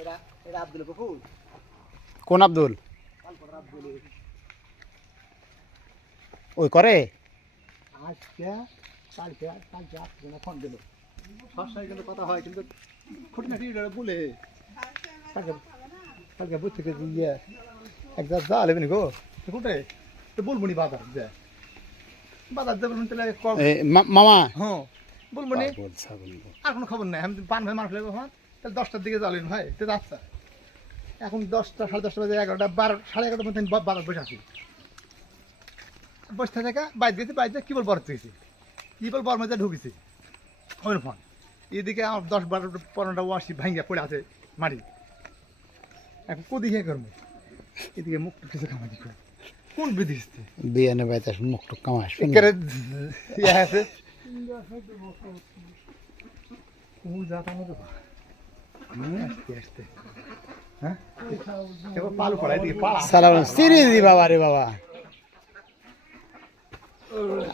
এটা আব্দুল গফুর। কোন আব্দুল? ওই করে আজকে কালকে আপনার ফোন দিল সবসময় কিন্তু কথা হয় কিন্তু খুঁটিনাটি বলে কালকে বই থেকে ইয়ে একবার যা লেবেন গো কোটে তো বলবো নি বাজার যে বাজার যাবেন তাহলে মামা। হ্যাঁ বলবো নি আর কোনো খবর নাই আমি পান ভাই মার ফেলে হ্যাঁ তাহলে 10টার দিকে যাবেন ভাই তো আচ্ছা এখন 10টা 10:30 বাজে 11টা 12 11:30 মধ্যে বাজার বসে আছি বসতে থাকা বাইর গেছি বাইরে কি বল বর তুইছি কি বল বর মধ্যে ঢুকেছি ওই ফোন এদিকে আমার 10-12-15টা ওয়াশি ভাঙ্গা পড়ে আছে মারি এখন কোদিকে করবো এদিকে মুখ কিছু কামাই দিবে কোন বিধিস্তে বিয়ানে বাইতে মুখ টুক কামাস একেবারে ইয়ে আছে কোন জাতা মতো আস্তে আস্তে হ্যাঁ এবার পালু পড়াই দিকে পালা সালাম সিরি দি বাবা রে বাবা।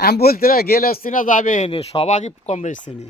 আমি বলতে গেলে আসছি না যাবে সবাই কম বেশি নি